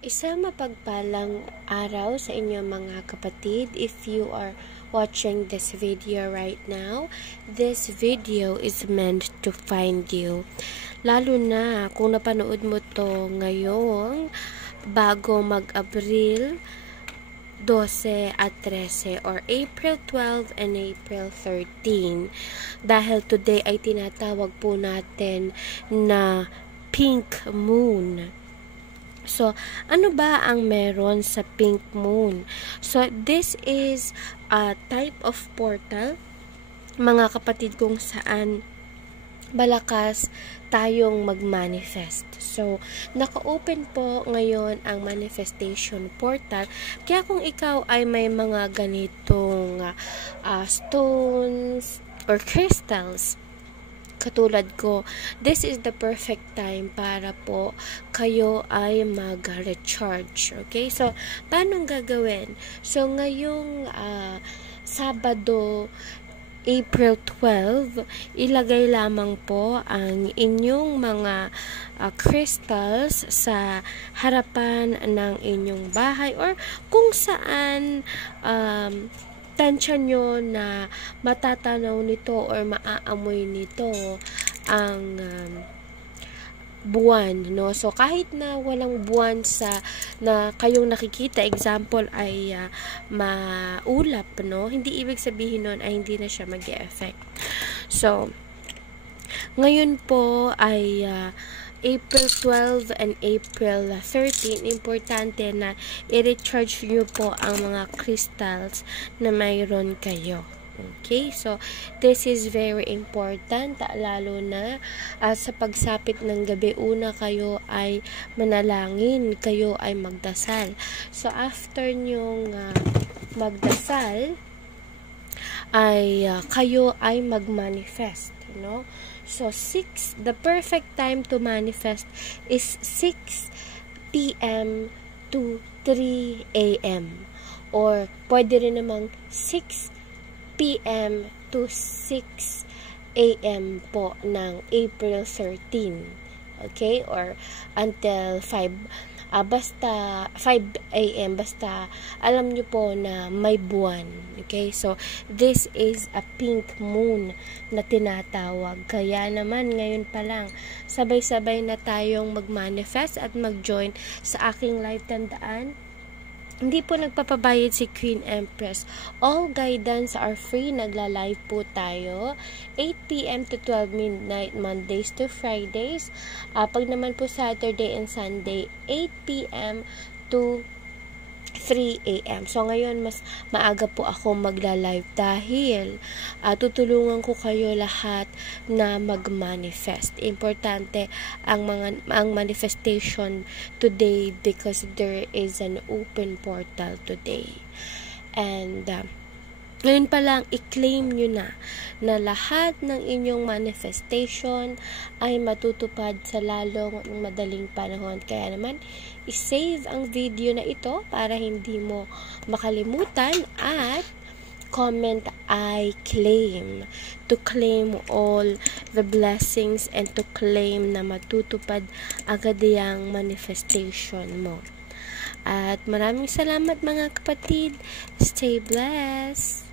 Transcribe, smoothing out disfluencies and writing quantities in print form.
Isang mapagpalang araw sa inyo mga kapatid. If you are watching this video right now, this video is meant to find you. Lalo na kung napanood mo to ngayong bago mag-Abril 12 at 13 or April 12 and April 13. Dahil today ay tinatawag po natin na pink moon. So, ano ba ang meron sa pink moon? So, this is a type of portal, mga kapatid, kung saan malakas tayong mag-manifest. So, naka-open po ngayon ang manifestation portal. Kaya kung ikaw ay may mga ganitong stones or crystals, katulad ko, this is the perfect time para po kayo ay mag-recharge. Okay? So, paano gagawin? So, ngayong Sabado, April 12, ilagay lamang po ang inyong mga crystals sa harapan ng inyong bahay or kung saan tansya nyo na matatanaw nito or maaamoy nito ang buwan, no? So, kahit na walang buwan na kayong nakikita, example ay maulap, no? Hindi ibig sabihin nun ay hindi na siya mag-e-effect. So, ngayon po ay April 12 and April 13, importante na i-recharge nyo po ang mga crystals na mayroon kayo. Okay? So, this is very important, lalo na sa pagsapit ng gabi. Una, kayo ay manalangin, kayo ay magdasal. So, after nyong magdasal, ay kayo ay mag-manifest, no? So, the perfect time to manifest is 6 p.m. to 3 a.m. Or, pwede rin namang 6 p.m. to 6 a.m. po ng April 13. Okay? Or, until 5 basta 5 a.m. basta alam nyo po na may buwan. Okay? So, this is a pink moon na tinatawag. Kaya naman, ngayon pa lang, sabay-sabay na tayong mag-manifest at mag-join sa aking live. Tandaan, hindi po nagpapabayad si Queen Empress. All guidance are free. Nagla-live po tayo 8 p.m. to 12 midnight, Mondays to Fridays. Pag naman po Saturday and Sunday, 8 p.m. to 3 a.m. So, ngayon, mas maaga po ako magla-live dahil tutulungan ko kayo lahat na mag-manifest. Importante ang manifestation today because there is an open portal today. And, ngayon pa lang, i-claim nyo na lahat ng inyong manifestation ay matutupad sa lalong madaling panahon. Kaya naman, i-save ang video na ito para hindi mo makalimutan at comment I claim, to claim all the blessings and to claim na matutupad agad yung manifestation mo. At maraming salamat mga kapatid. Stay blessed.